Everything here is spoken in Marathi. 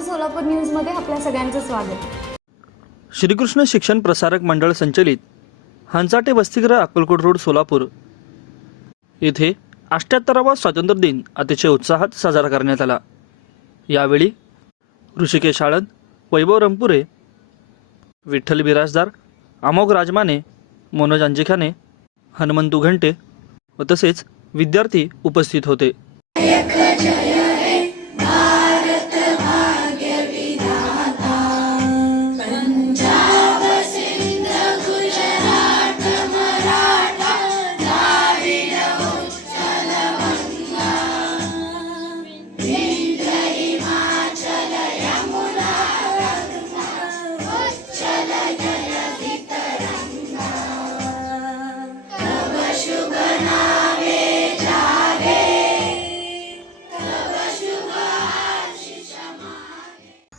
सोलापूर न्यूजमध्ये आपल्या सगळ्यांचं स्वागत. श्रीकृष्ण शिक्षण प्रसारक मंडळ संचलित हंचाटे वसतिगृह अक्कलकोट रोड सोलापूर. येथे अठ्ठ्याहत्तरावा स्वातंत्र्य दिन अतिशय उत्साहात साजरा करण्यात आला. यावेळी ऋषिकेश आळंद वैभव रंपुरे विठ्ठल बिराजदार अमोघ राजमाने मनोज अंजिखाने हनुमंतू घंटे व तसेच विद्यार्थी उपस्थित होते.